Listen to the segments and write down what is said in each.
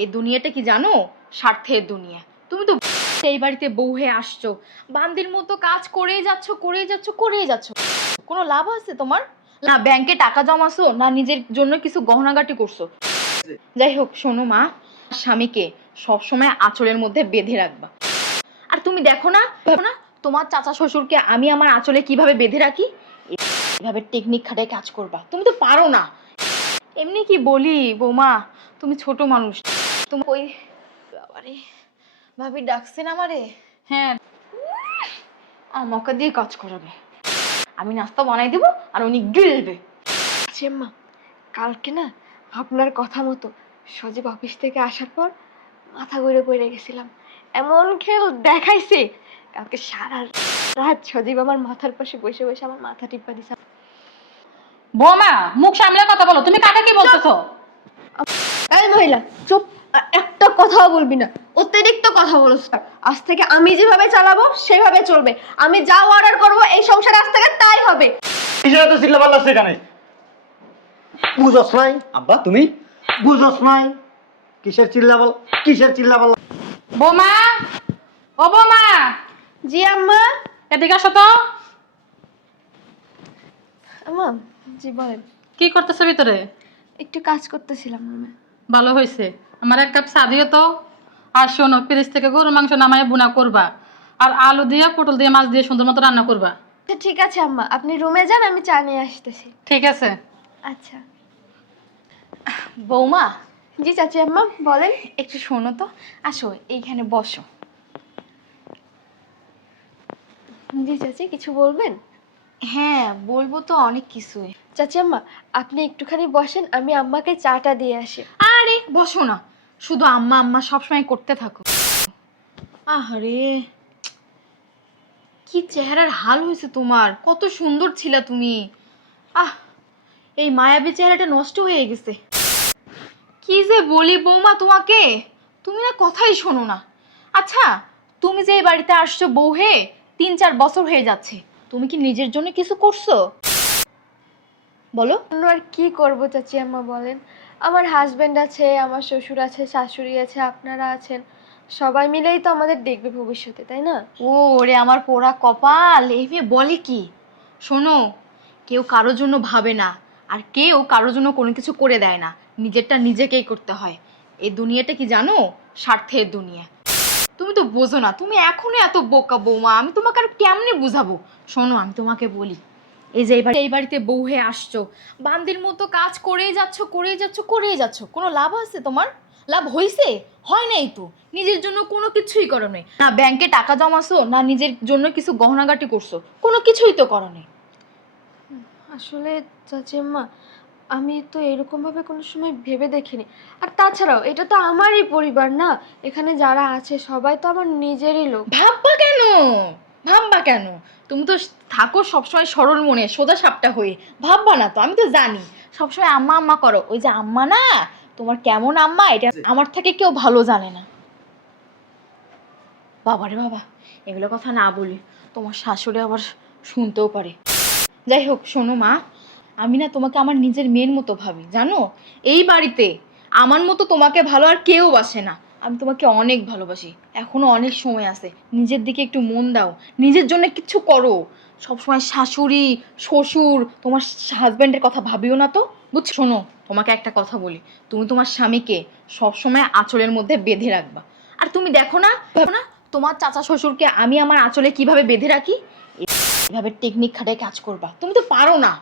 এই দুনিয়াটা কি জানো? স্বার্থের দুনিয়া। তুমি তো এই বাড়িতে বউ হয়ে আসছো, বান্দির মতো কাজ করেই যাচ্ছ করেই যাচ্ছ করেই যাচ্ছ, কোনো লাভ আছে তোমার? না ব্যাংকে টাকা জমাছো, না নিজের জন্য কিছু গহনাগাটি করছো। যাই হোক শোনো মা, স্বামীকে সবসময় আঁচলের মধ্যে বেঁধে রাখবা। আর তুমি দেখো না তোমার চাচা শ্বশুরকে আমি আমার আঁচলে কিভাবে বেঁধে রাখি, এভাবে টেকনিক খাটায় কাজ করবা। তুমি তো পারো না। এমনি কি বলি বৌমা, তুমি ছোট মানুষ। তুমি ওই বাবারে, ভাবি ডাকছেন আমারে। হ্যাঁ, আমাকে দিয়ে কাজ করাবে। আমি নাস্তা বানাই দিব আর উনি গিলবে। আম্মা, কালকে না আপনার কথা মতো সজীব অফিস থেকে আসার পর মাথা ঘুরে পড়ে গেছিলাম। এমন খেল দেখাইছে, কালকে সারা রাত সজীব আমার মাথার পাশে বসে বসে আমার মাথা টিপা দিছে। বৌমা মুখ সামলে কথা বলো, তুমি কাকে কি বলতেছো? এই মহিলা চুপ, একটা কথাও বলবি না, অতিরিক্ত কথা বলছ। আজ থেকে আমি যেভাবে চালাবো সেভাবে চলবে, আমি যা অর্ডার করব এই সংসারে আজ থেকে তাই হবে। কিসের এত চিল্লা পাল্লা সেখানে? বুঝস নাই আব্বা, তুমি বুঝস নাই কিসের চিল্লা পাল্লা, কিসের চিল্লা পাল্লা? বৌমা, ও বৌমা, জি আম্মা। এদিকে আসো তো। আম্মা জি বলেন। কি করতেছো ভিতরে? একটু কাজ করতেছিলাম রুমে। ভালো হয়েছে, আমার এক কাপ চা দিও তো। আর শোনো, ফ্রিজ থেকে গরুর মাংস নামায় বুনা করবা, আর আলু দিয়ে পটল দিয়ে মাছ দিয়ে সুন্দর মতো রান্না করবা। আচ্ছা ঠিক আছে আম্মা, আপনি রুমে যান, আমি চা নিয়ে আসতেছি। ঠিক আছে। আচ্ছা। বৌমা, জি চাচি আম্মা বলেন। একটু শোনো তো, আসো এইখানে বসো। জি চাচি কিছু বলবেন? হ্যাঁ বলবো তো অনেক কিছুই। চাচি আম্মা আপনি একটুখানি বসেন, আমি আম্মাকে চাটা দিয়ে আসি। আরে বসো না, শুধু আম্মা আম্মা সবসময় করতে থাকো। আহারে, কি চেহারার হাল হয়েছে তোমার, কত সুন্দর ছিলা তুমি। আহ, এই মায়াবী চেহারাটা নষ্ট হয়ে গেছে। কি যে বলি বৌমা তোমাকে, তুমি না কথাই শোনো না। আচ্ছা, তুমি যে এই বাড়িতে আসছো বউ হয়ে 3-4 বছর হয়ে যাচ্ছে, তুমি কি নিজের জন্য কিছু করছো বলো? অন্য আর কি করবো চাচি আম্মা বলেন, আমার হাজবেন্ড আছে, আমার শ্বশুর আছে, শাশুড়ি আছে, আপনারা আছেন, সবাই মিলেই তো আমাদের দেখবে ভবিষ্যতে, তাই না? ও রে আমার পোড়া কপাল, এই মেয়ে বলে কি? শোনো, কেউ কারোর জন্য ভাবে না, আর কেউ কারোর জন্য কোনো কিছু করে দেয় না, নিজেরটা নিজেকেই করতে হয়। এই দুনিয়াটা কি জানো? স্বার্থের দুনিয়া। তুমি তো বোঝো না, তুমি এখনো এত বোকা বৌমা, আমি তোমাকে আর কেমনে বুঝাবো। শোনো আমি তোমাকে বলি, এই যে এই বাড়িতে বউ হয়ে আসছো, বান্দির মতো কাজ করেই যাচ্ছ করেই যাচ্ছ করেই যাচ্ছ, কোনো লাভ আছে তোমার? লাভ হইছে? হয় নাই তো। নিজের জন্য কোনো কিছুই করো নাই, না ব্যাংকে টাকা জমাছো, না নিজের জন্য কিছু গহনাগাটি করছো, কোনো কিছুই তো করো নাই। আসলে চাচি আম্মা আমি তো এরকম ভাবে কোনো সময় ভেবে দেখিনি। আর তাছাড়াও এটা তো আমারই পরিবার না, এখানে যারা আছে সবাই তো আমার নিজেরই লোক। ভাববা কেন? ভাববা কেন? তুমি তো থাকো সবসময় সরল মনে, সোজা সাপটা হয়ে। ভাববা না তো, আমি তো জানি সবসময় আম্মা আম্মা করো। ওই যে আম্মা না, তোমার কেমন আম্মা এটা আমার থেকে কেউ ভালো জানে না। বাবারে বাবা, এগুলো কথা না বলি, তোমার শাশুড়ি আবার শুনতেও পারে। যাই হোক শোনো মা, আমি না তোমাকে আমার নিজের মেয়ের মতো ভাবি জানো। এই বাড়িতে আমার মতো তোমাকে ভালো আর কেউ বাসে না। আমি তোমাকে অনেক ভালোবাসি, এখনো অনেক সময় আছে, নিজের দিকে একটু মন দাও, নিজের জন্য কিছু করো। সবসময় শাশুড়ি শ্বশুর তোমার হাজব্যান্ডের কথা ভাবিও না তো, বুঝছো? শোনো, তোমাকে একটা কথা বলি, তুমি তোমার স্বামীকে সবসময় আঁচলের মধ্যে বেঁধে রাখবা। আর তুমি দেখো না তোমার চাচা শ্বশুরকে আমি আমার আঁচলে কিভাবে বেঁধে রাখি, এভাবে টেকনিক খাটায় কাজ করবা। তুমি তো পারো না।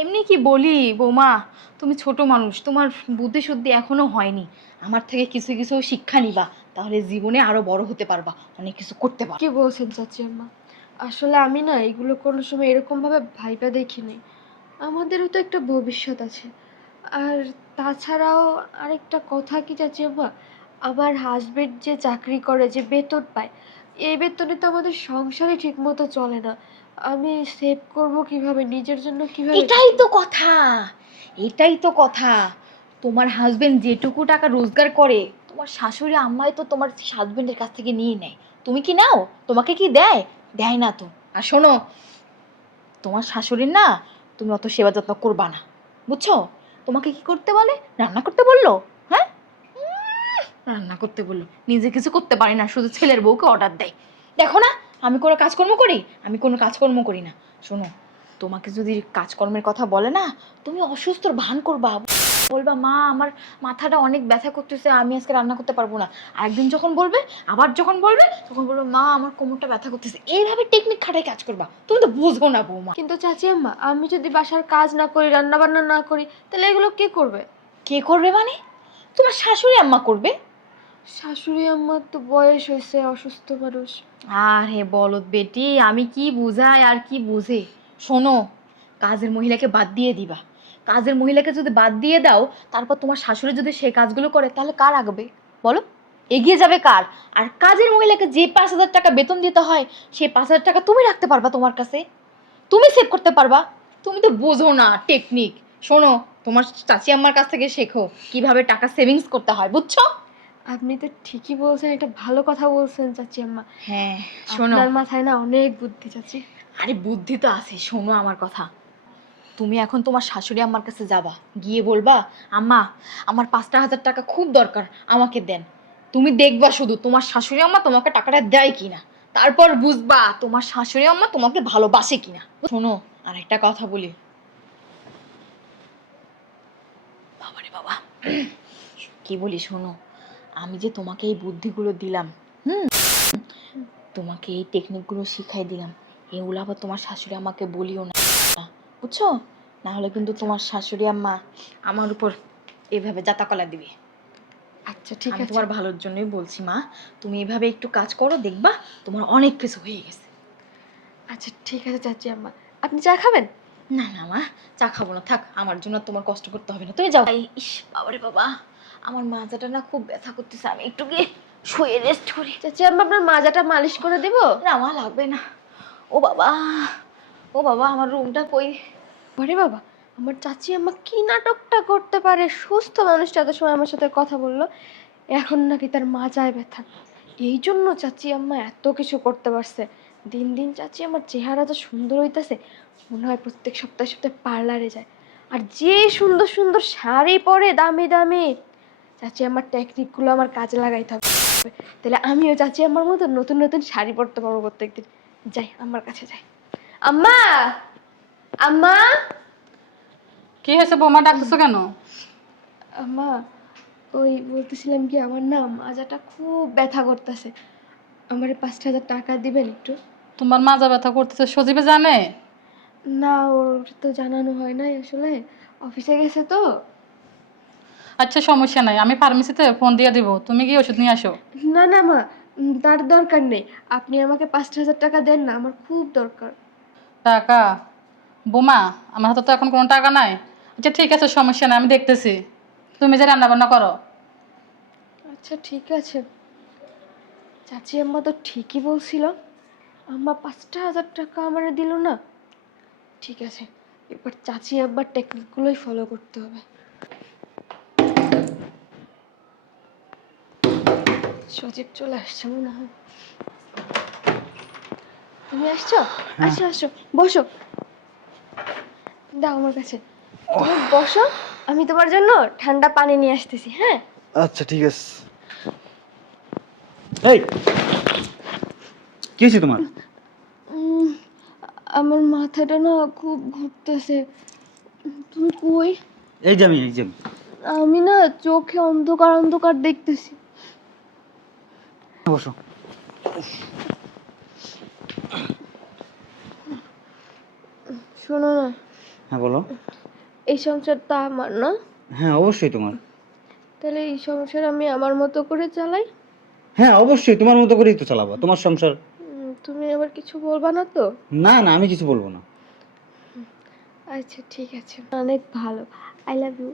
এমনি কি বলি বৌমা, তুমি ছোট মানুষ, তোমার বুদ্ধি শুদ্ধি এখনো হয়নি। আমার থেকে কিছু কিছু শিক্ষা নিবা, তাহলে জীবনে আরো বড় হতে পারবা, অনেক কিছু করতে পারবা। কি বলছেন চাচি আম্মা? আসলে আমি না এগুলো কোনো সময় এরকম ভাবে ভাইবা দেখিনি। আমাদেরও তো একটা ভবিষ্যৎ আছে। আর তাছাড়াও আরেকটা কথা কি চাচি আম্মা, আমার হাজবেন্ড যে চাকরি করে, যে বেতন পায়, এই বেতনে তো আমাদের সংসারে ঠিক মতো চলে না। আমি সেভ করব কিভাবে, নিজের জন্য কিভাবে? এটাই তো কথা, এটাই তো কথা। তোমার হাজবেন্ড যেটুকু টাকা রোজগার করে, তোমার শাশুড়ি আম্মাই তো তোমার হাজবেন্ডের কাছ থেকে নিয়ে নেয়। তুমি কি নাও? তোমাকে কি দেয়? দেয় না তো। আর শোনো, তোমার শাশুড়ির না তুমি অত সেবা যত্ন করবা না, বুঝছো? তোমাকে কি করতে বলে? রান্না করতে বললো? হ্যাঁ, রান্না করতে বললো, নিজে কিছু করতে পারি না, শুধু ছেলের বউকে অর্ডার দেয়। দেখো না আমি কোনো কাজকর্ম করি? আমি কোনো কাজকর্ম করি না। শোনো, তোমাকে যদি কাজকর্মের কথা বলে না, তুমি অসুস্থর ভান করবা, বলবা মা আমার মাথাটা অনেক ব্যথা করতেছে, আমি আজকে রান্না করতে পারবো না। আরেকদিন যখন বলবে, আবার যখন বলবে, তখন বলবো মা আমার কোমরটা ব্যথা করতেছে। এইভাবে টেকনিক খাটাই কাজ করবা। তুমি তো বোঝো না বৌমা। কিন্তু চাচি আম্মা, আমি যদি বাসার কাজ না করি, রান্না বান্না না করি, তাহলে এগুলো কে করবে? কে করবে মানে? তোমার শাশুড়ি আম্মা করবে। শাশুড়ি আম্মার তো বয়স হয়েছে, অসুস্থ মানুষ। আরে বলদ বেটি, আমি কি বুঝাই আর কি বুঝে। শোনো, কাজের মহিলাকে বাদ দিয়ে দিবা। কাজের মহিলাকে যদি বাদ দিয়ে দাও, তারপর তোমার শাশুড়ি যদি সেই কাজগুলো করে, তাহলে কার আগবে বলো? এগিয়ে যাবে কার? আর কাজের মহিলাকে যে 5,000 টাকা বেতন দিতে হয়, সেই 5,000 টাকা তুমি রাখতে পারবা তোমার কাছে, তুমি সেভ করতে পারবা। তুমি তো বোঝো না টেকনিক। শোনো, তোমার চাচি আম্মার কাছ থেকে শেখো কিভাবে টাকা সেভিংস করতে হয়, বুঝছো? আপনি তো ঠিকই বলছেন, এটা ভালো কথা বলছেন চাচি আম্মা। হ্যাঁ শোনো, আপনার মাথায় না অনেক বুদ্ধি চাচি। আরে বুদ্ধি তো আছে, শোনো আমার কথা। তুমি এখন তোমার শাশুড়ি আম্মার কাছে যাবা, গিয়ে বলবা আম্মা আমার 5,000 টাকা খুব দরকার, আমাকে দেন। তুমি দেখবা শুধু তোমার শাশুড়ি আম্মা তোমাকে টাকাটা দেয় কিনা, তারপর বুঝবা তোমার শাশুড়ি আম্মা তোমাকে ভালোবাসে কিনা। শোনো, আর একটা কথা বলি, বাবারে বাবা, কি বলি শোনো, আমি যে তোমাকে এই বুদ্ধিগুলো দিলাম, তোমাকে এই টেকনিকগুলো শিখাই দিলাম, এগুলো আবার তোমার শাশুড়ি আম্মাকে বলিও না, বুঝছো? না হলে কিন্তু তোমার শাশুড়ি আম্মা আমার উপর এভাবে জাতাকলা দিবে। আচ্ছা ঠিক আমি আছে। তোমার ভালোর জন্যই বলছি মা, তুমি এভাবে একটু কাজ করো, দেখবা তোমার অনেক কিছু হয়ে গেছে। আচ্ছা ঠিক আছে চাচি আম্মা, আপনি চা খাবেন? না না মা, চা খাবো না, থাক, আমার জন্য আর তোমার কষ্ট করতে হবে না, তুমি যাও। ইস বাবারে বাবা, আমার মাজাটা না খুব ব্যথা করতেছে, আমি একটু গিয়ে শুয়ে রেস্ট করি। চাচি আম্মা, আপনার মাজাটা মালিশ করে দিব? না মা, লাগবে না। ও বাবা, ও বাবা, আমার রুমটা কই? আরে বাবা, আমার চাচি আম্মা কি নাটকটা করতে পারে! সুস্থ মানুষটা এত সময় আমার সাথে কথা বললো, এখন নাকি তার মাজায় ব্যথা। এই জন্য চাচি আম্মা এত কিছু করতে পারছে। দিন দিন চাচি আমার চেহারা যা সুন্দর হইতাছে, মনে হয় প্রত্যেক সপ্তাহে সপ্তাহে পার্লারে যায়। আর যে সুন্দর সুন্দর শাড়ি পরে দামি দামি, চাচি আমার টেকনিকগুলো আমার কাজে লাগাইতে হবে, তাহলে আমিও চাচি আমার মতো নতুন নতুন শাড়ি পরতে পারবো প্রত্যেকদিন। যাই, আমার কাছে যাই। আম্মা, আম্মা, কি হয়েছে বৌমা, ডাকতেছো কেন? আম্মা, ওই বলতেছিলাম কি, আমার না মাজাটা খুব ব্যথা করতেছে, আমার 5,000 টাকা দিবেন একটু? তোমার মাজা ব্যথা করতেছে, সজীবে জানে? না, ওর তো জানানো হয় নাই আসলে, অফিসে গেছে তো। আচ্ছা সমস্যা নাই, আমি ফার্মেসিতে ফোন দিয়ে দিব, তুমি গিয়ে ওষুধ নিয়ে আসো। না না মা, তার দরকার নেই, আপনি আমাকে 5,000 টাকা দেন না, আমার খুব দরকার। টাকা? বোমা, আমার হাতে তো এখন কোনো টাকা নাই। আচ্ছা ঠিক আছে, সমস্যা নাই, আমি দেখতেছি, তুমি যে রান্না বান্না করো। আচ্ছা ঠিক আছে। চাচি আম্মা তো ঠিকই বলছিল, আম্মা 5,000 টাকা আমার দিল না। ঠিক আছে, এবার চাচি আব্বার টেকনিকগুলোই ফলো করতে হবে। সজীব চলে আসছে মনে হয়। তুমি আসছো? আসো আসো, বসো, দাও আমার কাছে, তুমি বসো, আমি তোমার জন্য ঠান্ডা পানি নিয়ে আসতেছি। হ্যাঁ আচ্ছা ঠিক আছে। এই কি হয়েছে তোমার? উম, আমার মাথাটা না খুব ঘুরতেছে। তুমি কই? এই যে আমি আমি না চোখে অন্ধকার অন্ধকার দেখতেছি। বসো। শোনো না, হ্যাঁ বলো। এই সংসারটা আমার না? হ্যাঁ অবশ্যই তোমার। তাহলে এই সংসার আমি আমার মতো করে চালাই? হ্যাঁ অবশ্যই তোমার মতো করেই তো চালাবো, তোমার সংসার। তুমি আবার কিছু বলবা না তো? না না, আমি কিছু বলবো না। আচ্ছা ঠিক আছে, অনেক ভালো, আই লাভ ইউ।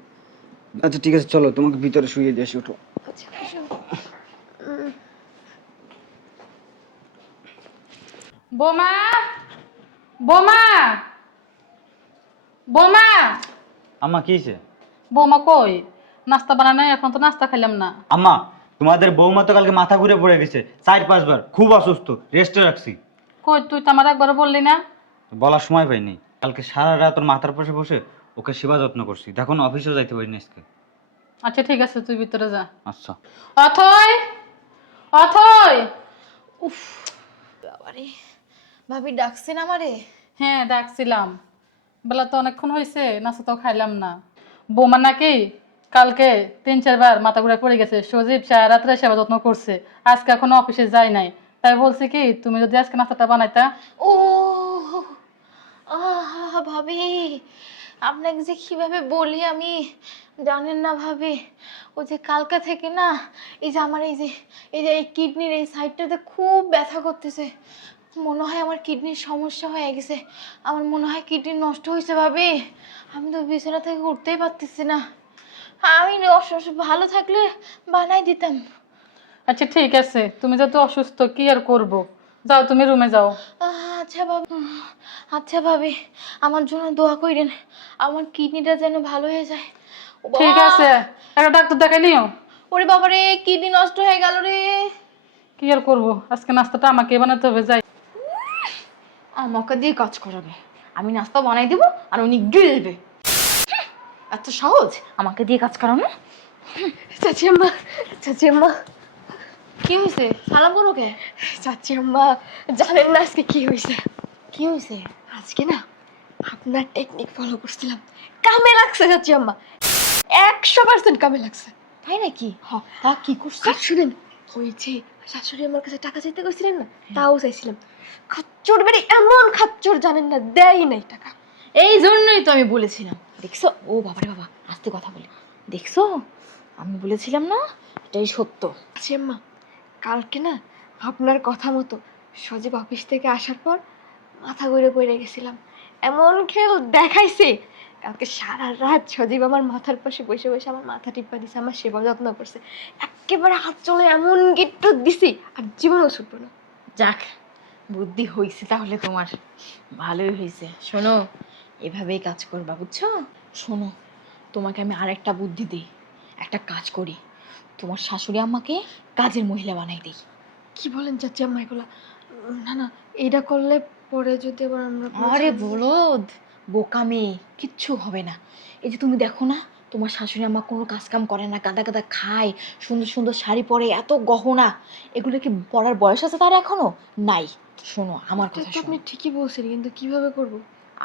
আচ্ছা ঠিক আছে, চলো তোমাকে ভিতরে শুয়ে দিয়ে আসি, ওঠো। আচ্ছা আসো। বোমা, বোমা, বোমা। আম্মা কি হয়েছে? বৌমা কই? নাস্তা বানানো নাই, এখন তো নাস্তা খাইলাম না। আম্মা তোমাদের বৌমা তো কালকে মাথা ঘুরে পড়ে গেছে 4-5 বার, খুব অসুস্থ, রেস্টে রাখছি। কই, তুই তো আমার একবারও বললি না। বলার সময় পাইনি, কালকে সারা রাত ওর মাথার পাশে বসে ওকে সেবা যত্ন করছি, দেখো না অফিসেও যাইতে পারিনি আজকে। আচ্ছা ঠিক আছে, তুই ভিতরে যা। আচ্ছা। অথয়, অথয়। উফ বাবারে, ভাবি ডাকছেন আমারে? হ্যাঁ ডাকছিলাম, বেলা তো অনেকক্ষণ হয়েছে, নাস্তা তো খাইলাম না। বৌমা নাকি কালকে 3-4 বার মাথা ঘুরে পড়ে গেছে, সজীব সারা রাত্রে সেবা যত্ন করছে, আজকে এখনো অফিসে যায় নাই। তাই বলছি কি তুমি যদি আজকে নাস্তাটা বানাইতা। ও ভাবি, আপনাকে যে কিভাবে বলি আমি, জানেন না ভাবি, ও যে কালকা থেকে না, এই যে আমার এই কিডনির এই সাইডটাতে খুব ব্যথা করতেছে। মনে হয় আমার কিডনির সমস্যা হয়ে গেছে, আমার মনে হয় কিডনি নষ্ট হয়েছে ভাবি। আমি তো বিছানা থেকে উঠতেই পারতেছি না। আমি ভালো থাকলে বানাই দিতাম। আচ্ছা ঠিক আছে, তুমি যেহেতু অসুস্থ কি আর করব, যাও তুমি রুমে যাও। আচ্ছা বাবু, আচ্ছা ভাবি, আমার জন্য দোয়া করেন, আমার কিডনিটা যেন ভালো হয়ে যায়। ও বাবা! ঠিক আছে, একটা ডাক্তার দেখাই নিও। ওরে বাবা রে, কিডনি নষ্ট হয়ে গেল রে। কি আর করব, আজকে নাস্তাটা আমাকে বানাতে হবে। যাই, আমাকে দিয়ে কাজ করাবে, আমি নাস্তা বানাই দেবো আর উনি গিলবে। এত সহজ আমাকে দিয়ে কাজ করানো? চাচি আম্মা, চাচি আম্মা, কি হয়েছে? সালাম করো কে? চাচি আম্মা, জানেন না আজকে কি হয়েছে? কি হয়েছে? আজকে না আপনার টেকনিক ফলো করছিলাম, কামে লাগছে চাচি আম্মা, 100% কামে লাগছে। তাই নাকি? হ, তা কি করছো? আর শুনেন, ওই যে শাশুড়ি আমার কাছে টাকা চাইতে গেছিলেন না, তাও চাইছিলাম। খাচ্চর বেড়ে এমন খাচ্চর, জানেন না, দেয় নাই টাকা। এই জন্যই তো আমি বলেছিলাম, দেখছো? ও বাবারে বাবা, আস্তে কথা বলি, দেখছো? আমি বলেছিলাম না, এটাই সত্য। চাচি আম্মা, কালকে না আপনার কথা মতো সজীব অফিস থেকে আসার পর মাথা ঘুরে পড়ে গেছিলাম, এমন খেল দেখাইছে। কালকে সারা রাত সজীব আমার মাথার পাশে বসে বসে আমার মাথা টিপা দিছে, আমার সেবা যত্ন করছে, একেবারে হাত চলে এমন গিট্টু দিছি আর জীবনেও ছুটবো না। যাক, বুদ্ধি হয়েছে তাহলে তোমার, ভালোই হয়েছে। শোনো, এভাবেই কাজ করবা, বুঝছো? শোনো, তোমাকে আমি আর একটা বুদ্ধি দিই, একটা কাজ করি, তোমার শাশুড়ি আম্মাকে কাজের মহিলা বানাই দিই। কি বলেন চাচি আম্মা এগুলা? না না, এইটা করলে পরে যদি আবার আমরা আরে বলদ, বোকা মেয়ে, কিচ্ছু হবে না। এই যে তুমি দেখো না, তোমার শাশুড়ি আম্মা কোনো কাজ কাম করে না, গাদা গাদা খায়, সুন্দর সুন্দর শাড়ি পরে, এত গহনা, এগুলো কি পরার বয়স আছে তার এখনো? নাই। শোনো আমার কথা শোনো। আপনি ঠিকই বলছেন, কিন্তু কিভাবে করব?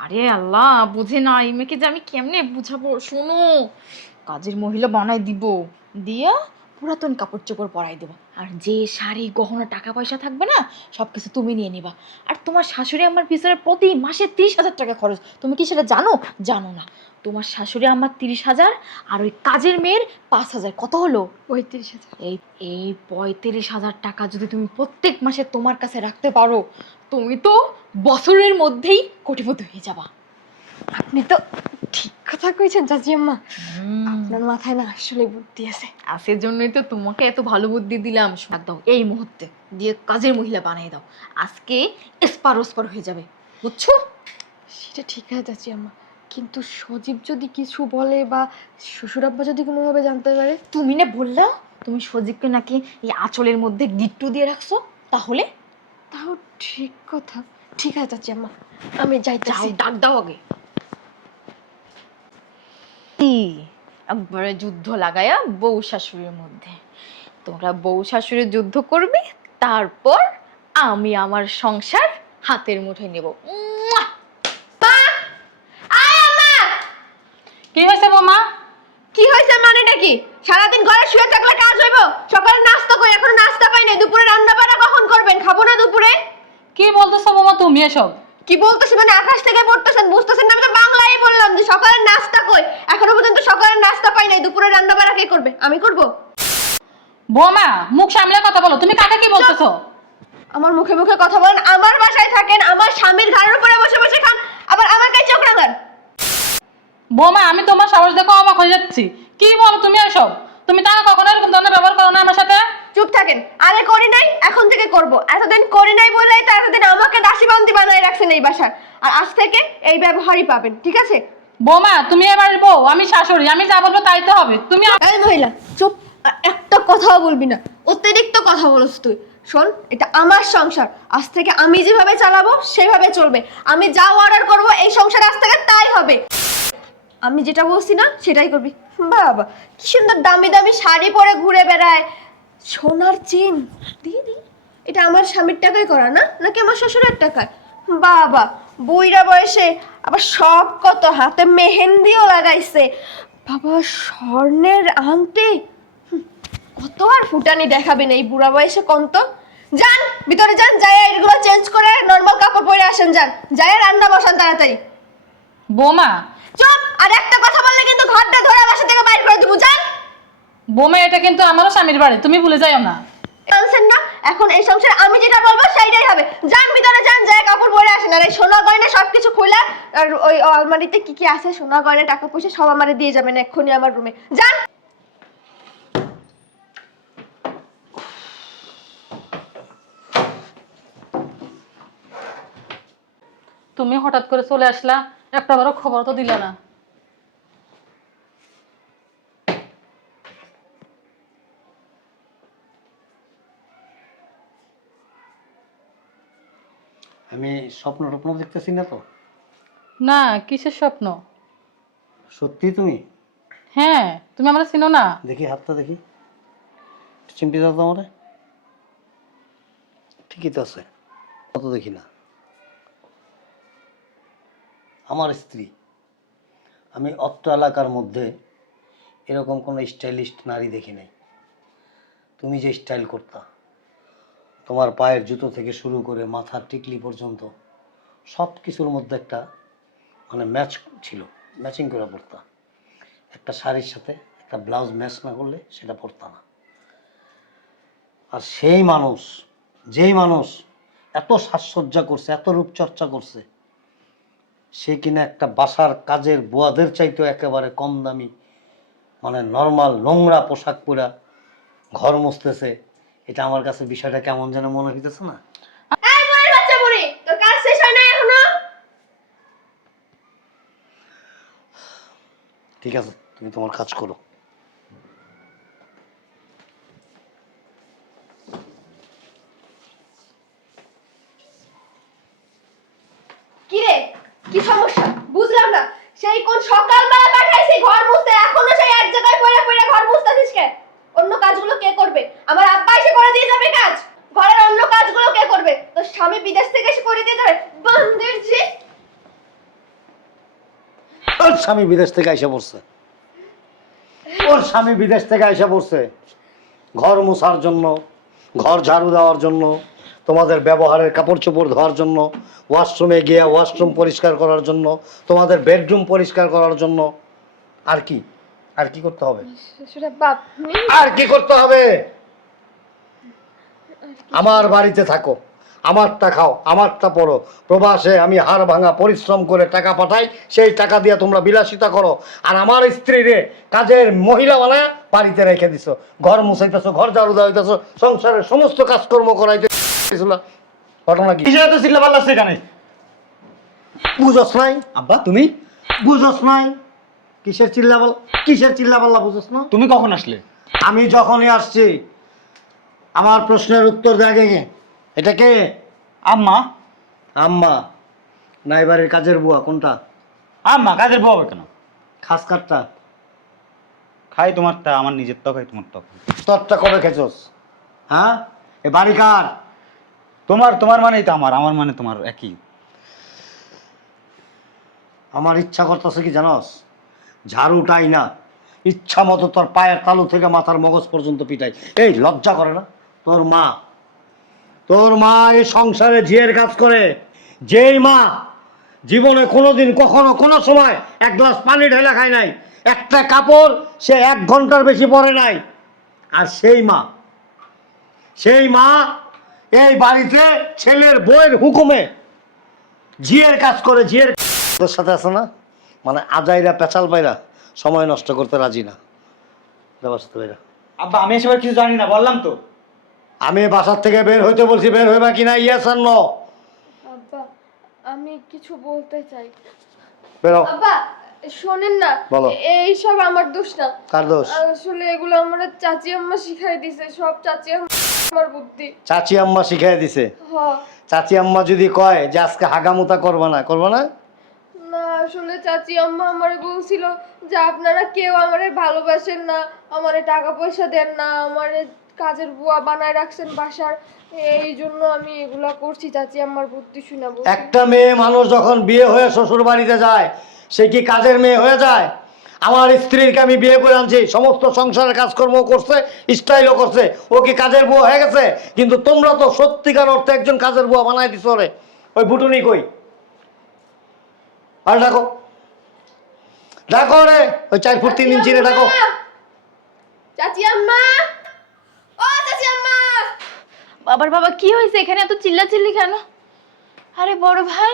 আরে আল্লাহ, বুঝে না এই মেয়েকে যে আমি কেমনে বুঝাবো। শোনো, কাজের মহিলা বানাই দিব, দিয়া পুরাতন কাপড় চোপড় পরাই দেবো, আর যে শাড়ি গহনা টাকা পয়সা থাকবে না সব কিছু তুমি নিয়ে নিবা। আর তোমার শাশুড়ি আমার পিছনে প্রতি মাসে 30,000 টাকা খরচ, তুমি কি সেটা জানো? জানো না? তোমার শাশুড়ি আমার 30,000 আর ওই কাজের মেয়ের 5,000, কত হলো? 35,000। এই এই 35,000 টাকা যদি তুমি প্রত্যেক মাসে তোমার কাছে রাখতে পারো, তুমি তো বছরের মধ্যেই কোটিপতি হয়ে যাবা। আপনি তো ঠিক কথা কইছেন চাচি আম্মা, আপনার মাথায় না আসলে বুদ্ধি আছে। আসের জন্যই তো তোমাকে এত ভালো বুদ্ধি দিলাম। শোনা দাও, এই মুহূর্তে দিয়ে কাজের মহিলা বানিয়ে দাও, আজকে এসপার ওসপার হয়ে যাবে, বুঝছো? সেটা ঠিক আছে চাচি আম্মা, কিন্তু সজীব যদি কিছু বলে বা শ্বশুর আব্বা যদি কোনোভাবে জানতে পারে? তুমি না বললা তুমি সজীবকে নাকি এই আঁচলের মধ্যে গিট্টু দিয়ে রাখছো, তাহলে? তাও ঠিক কথা। ঠিক আছে চাচি আম্মা, আমি যাও, যাইতেছি। ডাক দাও আগে। একবারে যুদ্ধ লাগায়া বউ শাশুড়ির মধ্যে, তোমরা বউ শাশুড়ির যুদ্ধ করবে, তারপর আমি আমার সংসার হাতের মুঠোয় নেব। কি হয়েছে বৌমা? কি হয়েছে মানেটা কি? সারাদিন ঘরে শুয়ে থাকলে কাজ হইব? সকালে নাস্তা কই, এখনো নাস্তা পাই নাই। দুপুরে রান্না বান্না কখন করবেন? খাবো না দুপুরে? কি বলতেছো বৌমা তুমি এসব? কি বলতেছি মানে আকাশ থেকে পড়তেছেন, বুঝতেছেন না? আমি তো বাংলায় বললাম যে সকালের নাস্তা কই, এখনো পর্যন্ত সকালের নাস্তা পাই নাই। দুপুরে রান্না বান্না কে করবে? আমি করব? বৌমা মুখ সামলে কথা বলো, তুমি কাকে কি বলতেছো? আমার মুখে মুখে কথা বলেন, আমার বাসায় থাকেন, আমার স্বামীর ঘাড়ের উপরে বসে বসে খান, আবার আমার কাছে চোখ রাঙান। বৌমা আমি তোমার সাহস দেখো অবাক হয়ে যাচ্ছি, কি বলো তুমি এসব? তুমি টাকা কখনো এরকম ধরনের ব্যবহার করো না আমার সাথে। চুপ থাকেন। আরে করি নাই, এখন থেকে করব। এতদিন করি নাই বলেই তো এতদিন আমাকে দাসীবান্দি বানায় রাখছেন এই বাসার, আর আজ থেকে এই ব্যবহারই পাবেন, ঠিক আছে? বৌমা তুমি এবার বউ, আমি শাশুড়ি, আমি যা বলবো তাই তো হবে। তুমি এই মহিলা চুপ, আর একটা কথাও বলবি না, অতিরিক্ত কথা বলছ তুই। শোন, এটা আমার সংসার, আজ থেকে আমি যেভাবে চালাবো সেভাবে চলবে। আমি যা অর্ডার করব এই সংসার আজ থেকে তাই হবে। আমি যেটা বলছি না সেটাই করবি। বাবা কি সুন্দর দামি দামি শাড়ি পরে ঘুরে বেড়ায়, সোনার চেন দিয়ে দি। এটা আমার স্বামীর টাকায় করা না, নাকি আমার শ্বশুরের টাকায়? বাবা বুইড়া বয়সে আবার শখ কত, হাতে মেহেন্দিও লাগাইছে। বাবা স্বর্ণের আংটি, কত আর ফুটানি দেখাবেন এই বুড়া বয়সে কোন তো। যান ভিতরে যান, যায় এগুলো চেঞ্জ করে নর্মাল কাপড় পরে আসেন, যান যায় রান্না বসান তাড়াতাড়ি। বৌমা, চুপ! আর একটা কথা বললে কিন্তু ঘরটা ধরে বাসা থেকে বাইর করে দিব, যান। বৌমা এটা কিন্তু আমারও স্বামীর বাড়ি, তুমি ভুলে যাও না। আনছেন না, এখন এই সংসারে আমি যেটা বলবো সেইটাই হবে। যান ভিতরে যান, যায় কাপড় পরে আসেন। আর এই সোনা গয়না সবকিছু খুলে, আর ওই আলমারিতে কি কি আছে সোনা গয়না টাকা পয়সা সব আমারে দিয়ে যাবেন এক্ষুনি আমার রুমে, যান। তুমি হঠাৎ করে চলে আসলা, একটা বড় খবর তো দিলে না। আমি স্বপ্ন টপ্ন দেখতেছি না তো? না, কিসের স্বপ্ন? সত্যি তুমি? হ্যাঁ, তুমি আমরা চিনো না? দেখি হাতটা দেখি, চিমটি দাও তো আমারে। ঠিকই তো আছে, অত দেখি না। আমার স্ত্রী। আমি অত্র এলাকার মধ্যে এরকম কোনো স্টাইলিস্ট নারী দেখি নাই। তুমি যে স্টাইল করতা, তোমার পায়ের জুতো থেকে শুরু করে মাথার টিকলি পর্যন্ত সব কিছুর মধ্যে একটা মানে ম্যাচ ছিল, ম্যাচিং করে পড়তা। একটা শাড়ির সাথে একটা ব্লাউজ ম্যাচ না করলে সেটা পরতা না। আর সেই মানুষ, যেই মানুষ এত সাজসজ্জা করছে, এত রূপচর্চা করছে, সে কিনা একটা বাসার কাজের বুয়াদের চাইতেও একেবারে কম দামি মানে নর্মাল নোংরা পোশাক পরা ঘর মুছতেছে। এটা আমার কাছে বিষয়টা কেমন যেন মনে হইতেছে না? এই বুড়ির বাচ্চা বুড়ি, তোর কাজ শেষ হয় না এখনো? ঠিক আছে, তুমি তোমার কাজ করো। কি রে, কি সমস্যা বুঝলাম না। সেই কোন সকালবেলা পাঠাইছি ঘর মুছতে, এখনো সেই এক জায়গায় পড়ে পড়ে ঘর মুছতেছিস কে? অন্য কাজগুলো কে করবে? আমার আব্বা এসে করে দিয়ে যাবে কাজ? ঘরের অন্য কাজগুলো কে করবে? তোর স্বামী বিদেশ থেকে এসে করে দিয়ে যাবে? বান্দির জি। ওর স্বামী বিদেশ থেকে আইসা পড়ছে, ওর স্বামী বিদেশ থেকে আইসা পড়ছে ঘর মোছার জন্য, ঘর ঝাড়ু দেওয়ার জন্য, তোমাদের ব্যবহারের কাপড় চোপড় ধোয়ার জন্য, ওয়াশরুমে গিয়ে ওয়াশরুম পরিষ্কার করার জন্য, তোমাদের বেডরুম পরিষ্কার করার জন্য। আর কি, আর কি করতে হবে? সেটা বাপ আর কি করতে হবে? আমার বাড়িতে থাকো, আমারটা খাও, আমারটা পড়ো। প্রবাসে আমি হাড় ভাঙা পরিশ্রম করে টাকা পাঠাই, সেই টাকা দিয়ে তোমরা বিলাসিতা করো। আর আমার স্ত্রীরে কাজের মহিলা বানায় বাড়িতে রেখে দিছো, ঘর মুছাইতেছো, ঘর ঝাড়ু দেওয়াইতেছো, সংসারের সমস্ত কাজকর্ম করাইতেছিল। ঘটনা কি? কিসের এত চিল্লা পাল্লা সেখানে? বুঝোস নাই? আব্বা তুমি বুঝোস নাই? কিসের চিল্লাপাল্লা, কিসের চিল্লাপাল্লা বুঝোস না? তুমি কখন আসলে? আমি যখনই আসছি আমার প্রশ্নের উত্তর দেয় কে? এটা কে? আম্মা। আম্মা না এবারের কাজের বুয়া কোনটা? আম্মা কাজের বউ হবে কেন? খাস কাটটা? খাই তোমারটা, আমার নিজের তো খাই তোমার তো। তোরটা কবে খেছোস? হ্যাঁ, এ বাড়ি কার? তোমার তোমার মানেই তো আমার, আমার মানে তোমার একই। আমার ইচ্ছা করতেছে কি জানোস? ঝাড়ুটাই না, ইচ্ছা মতো তোর পায়ের তালু থেকে মাথার মগজ পর্যন্ত পিটাই। এই লজ্জা করে না? তোর মা, তোর মা এই সংসারে ঝিয়ের কাজ করে। যেই মা জীবনে কোনোদিন কখনো কোনো সময় এক গ্লাস পানি ঢেলে খায় নাই, একটা কাপড় সে 1 ঘন্টার বেশি পরে নাই। আর সেই মা, সেই মা এই বাড়িতে ছেলের বউয়ের হুকুমে ঝিয়ের কাজ করে। ঝিয়ের তোর সাথে আছে না মানে আজাইরা পেঁচাল পাইরা সময় নষ্ট করতে রাজি না। ব্যবস্থা পাইরা আব্বা আমি এসব কিছু জানি না, বললাম তো। আমি বাসার থেকে বের হইতে বলছি, বের হইবা কিনা? ইয়েস আর নো? আব্বা আমি কিছু বলতে চাই। বেরো। আব্বা শোনেন না, বলো। এই সব আমার দোষ না। কার দোষ? আসলে এগুলো আমার চাচি আম্মা শিখাই দিছে, সব চাচি আমার বুদ্ধি। চাচি আম্মা শিখাই দিছে? হ্যাঁ। চাচি আম্মা যদি কয় যে আজকে হাগামুতা করবা না, করবা না? না আসলে চাচি আম্মা আমারে বলছিল যে আপনারা কেউ আমারে ভালোবাসেন না, আমারে টাকা পয়সা দেন না, আমারে কাজের বুয়া বানায় রাখছেন বাসার, এই জন্য আমি এগুলা করছি। চাচি আম্মার বুদ্ধি শুনা বলছি। একটা মেয়ে মানুষ যখন বিয়ে হয়ে শ্বশুর বাড়িতে যায় সে কি কাজের মেয়ে হয়ে যায়? আমার স্ত্রীকে আমি বিয়ে করে আনছি, সমস্ত সংসারের কাজকর্ম করছে, স্টাইলও করছে, ও কি কাজের বুয়া হয়ে গেছে? কিন্তু তোমরা তো সত্যিকার অর্থে একজন কাজের বুয়া বানাই দিছো রে। ওই বুটুনি কই? আর ডাকো, ডাকো রে, ওই 4 ফুট 3 ইঞ্চি রে ডাকো। চাচি আম্মা, ও চাচি আম্মা। বাবার বাবা কি হয়েছে এখানে এত চিল্লাচিল্লি কেন? আরে বড় ভাই,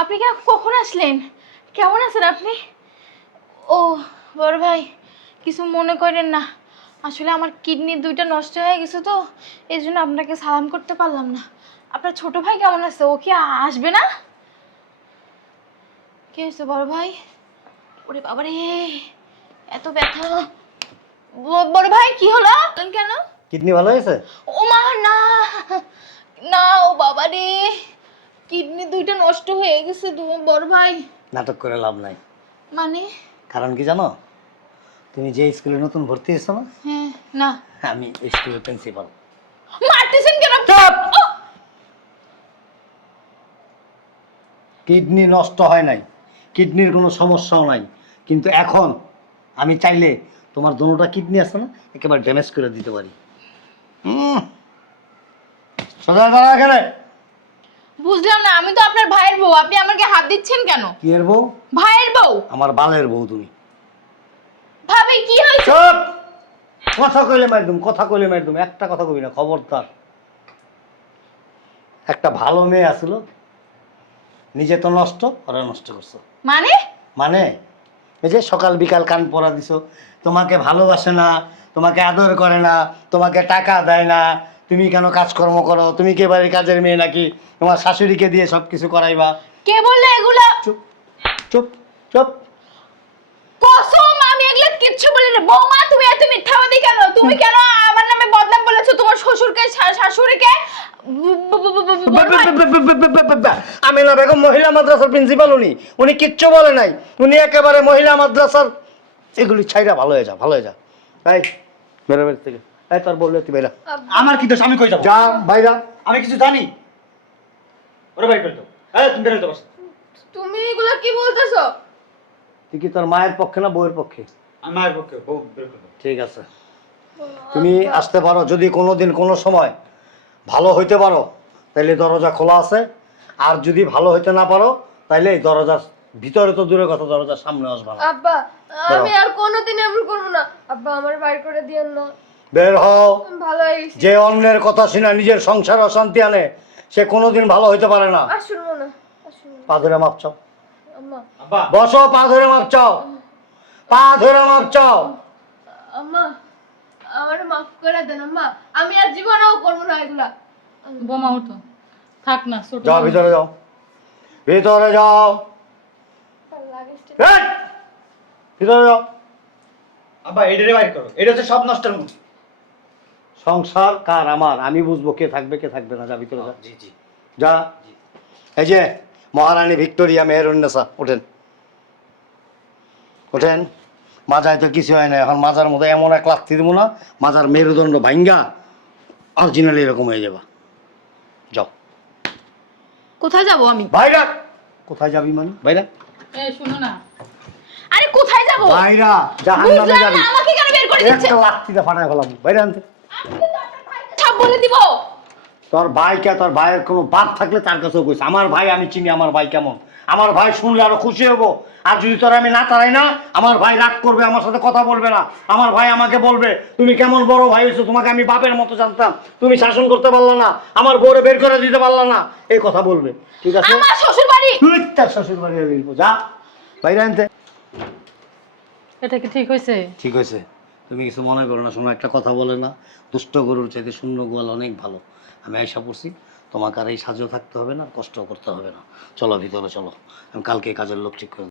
আপনি কখন আসলেন? কেমন আছেন আপনি? ও বড় ভাই, কিছু মনে করেন না, আসলে আমার কিডনি 2টা নষ্ট হয়ে গেছে তো, এই জন্য আপনাকে সালাম করতে পারলাম না। আপনার ছোট ভাই কেমন আছে? ও কি আসবে না? কি হয়েছে বড় ভাই? ওরে বাবারে, এত ব্যথা! বড় ভাই কি হলো? কেন? কিডনি ভালো হয়েছে? ও মা, না না, ও বাবা রে, কিডনি 2টা নষ্ট হয়ে গেছে বড় ভাই। নাটক করে লাভ নাই। মানে? কারণ কি জানো? তুমি যে স্কুলে নতুন ভর্তি হয়েছো না, হ্যাঁ। না, আমি ওই স্কুলের প্রিন্সিপাল। মারতেছেন কেন? ও! কিডনি নষ্ট হয় নাই, কিডনির কোনো সমস্যাও নাই, কিন্তু এখন আমি চাইলে তোমার দুটোটা কিডনি আছে না, একেবারে ড্যামেজ করে দিতে পারি। সোজা দাঁড়া এখানে। বুঝলাম না, আমি তো আপনার ভাইয়ের বউ, আপনি আমাকে হাত দিচ্ছেন কেন? কি এর বউ? ভাইয়ের বউ। আমার বালের বউ তুমি। ভাবি কি হয়েছে? চুপ! কথা কইলে মারদুম, কথা কইলে মারদুম, একটা কথা কবি না, খবরদার। একটা ভালো মেয়ে আসলো, নিজে তো নষ্ট, ওরা নষ্ট করছো। মানে? মানে এই যে সকাল বিকাল কান পরা দিছো, তোমাকে ভালোবাসে না, তোমাকে আদর করে না, তোমাকে টাকা দেয় না, তুমি কেন কাজকর্ম করো? তুমি কি বাড়ির কাজের মেয়ে নাকি? তোমার শাশুড়িকে দিয়ে সব কিছু করাইবা। কে বললো এগুলা? চুপ চুপ চুপ। কসম, আমি এগুলা কিচ্ছু বলিনি। বৌমা, তুমি এত মিথ্যাবাদী কেন? তুমি কেন আমার নামে বদনাম বলেছো? তোমার শ্বশুরকে, শাশুড়িকে? আমিনা বেগম মহিলা মাদ্রাসার প্রিন্সিপাল, উনি কিচ্ছু বলে নাই, উনি একেবারে মহিলা মাদ্রাসার এগুলি ছাইরা ভালো হয়ে যা, ভালো হয়ে যা। এই বেরো বের থেকে, এই তোর বললে তুই বেরা। আমার কি দোষ? আমি কই যাব? যা বাইরা। আমি কিছু জানি? ওরে ভাই বের তো। এই তুমি বের হইতে বস। তুমি এগুলা কি বলতেছো? তুই কি তোর মায়ের পক্ষে না বউয়ের পক্ষে? আমি মায়ের পক্ষে, বউ বের করো। ঠিক আছে, তুমি আসতে পারো। যদি কোনোদিন কোনো সময় ভালো হইতে পারো তাইলে দরজা খোলা আছে, আর যদি ভালো হইতে না পারো তাইলে এই দরজার ভিতরে তো দূরের কথা, দরজার সামনে আসবা না। আব্বা, আমি আর কোনোদিন এমন করবো না। আব্বা, আমার বাইর করে দিয়েন না। বের হও। আমি ভালো হয়ে গেছি। যে অন্যের কথা শুনে নিজের সংসার অশান্তি আনে সে কোনোদিন ভালো হইতে পারে না। আর শুনবো না, আর শুনবো না। পা ধরে মাপ চাও। আম্মা, আব্বা বসো, পা ধরে মাপ চাও, পা ধরে মাপ চাও। আম্মা, আমার মাফ করে দেন আম্মা, আমি আর জীবনেও করবো না এগুলা। বোমা উঠো, থাক না ছোট যাও মানুষ। ভিতরে যাও, ভিতরে যাও। এই, ভিতরে যাও। আব্বা এটারে বাইর করো, এটা হচ্ছে সব নষ্টের মূল। সংসার কার? আমার। আমি বুঝবো কে থাকবে কে থাকবে না। যা ভিতরে যা, জি জি। যা। এই যে মহারানী ভিক্টোরিয়া মেহেরুন্নেসা, ওঠেন ওঠেন। মাজায় তো কিছু হয় না, এখন মাজার মধ্যে এমন এক লাথি দিব না, মাজার মেরুদণ্ড ভাঙ্গা অরিজিনালি এরকম হয়ে যাবা। যাও কোথায় যাব আমি? বাইরা। কোথায় যাবি মানে? বাইরা, এই শুনো না, আরে কোথায় যাব? বাইরা, জাহান্নামে বুঝলাম যাবি। না, আমাকে কেন বের করে দিচ্ছে? একটা লাথিতে ফাটায় ফেলাম, বাইরে আনতে। আমি কিন্তু আপনার ভাইকে সব বলে দিব। তোর ভাইকে, তোর ভাইয়ের কোনো বাপ থাকলে তার কাছেও কইস। আমার ভাই আমি চিনি, আমার ভাই কেমন। আমার ভাই শুনলে আরো খুশি হবো। আর যদি তোর আমি না তারাই না, আমার ভাই রাগ করবে, আমার সাথে কথা বলবে না। আমার ভাই আমাকে বলবে তুমি কেমন বড় ভাই হয়েছো, তোমাকে আমি বাপের মতো জানতাম, তুমি শাসন করতে পারলা না, আমার বউরে বের করে দিতে পারলা না, এই কথা বলবে। ঠিক আছে? আমার শ্বশুর বাড়ি। তুই তার শ্বশুর বাড়ি যা, বাইরে আনতে। এটা কি ঠিক হয়েছে? ঠিক আছে, তুমি কিছু মনে করো না। শোনো, একটা কথা বলে না, দুষ্ট গরুর চাইতে শূন্য গোয়াল অনেক ভালো। আমি আশা করছি তোমাকে আর এই সাজেও থাকতে হবে না, কষ্ট করতে হবে না। চলো ভিতরে চলো, আমি কালকে কাজের লোক ঠিক করে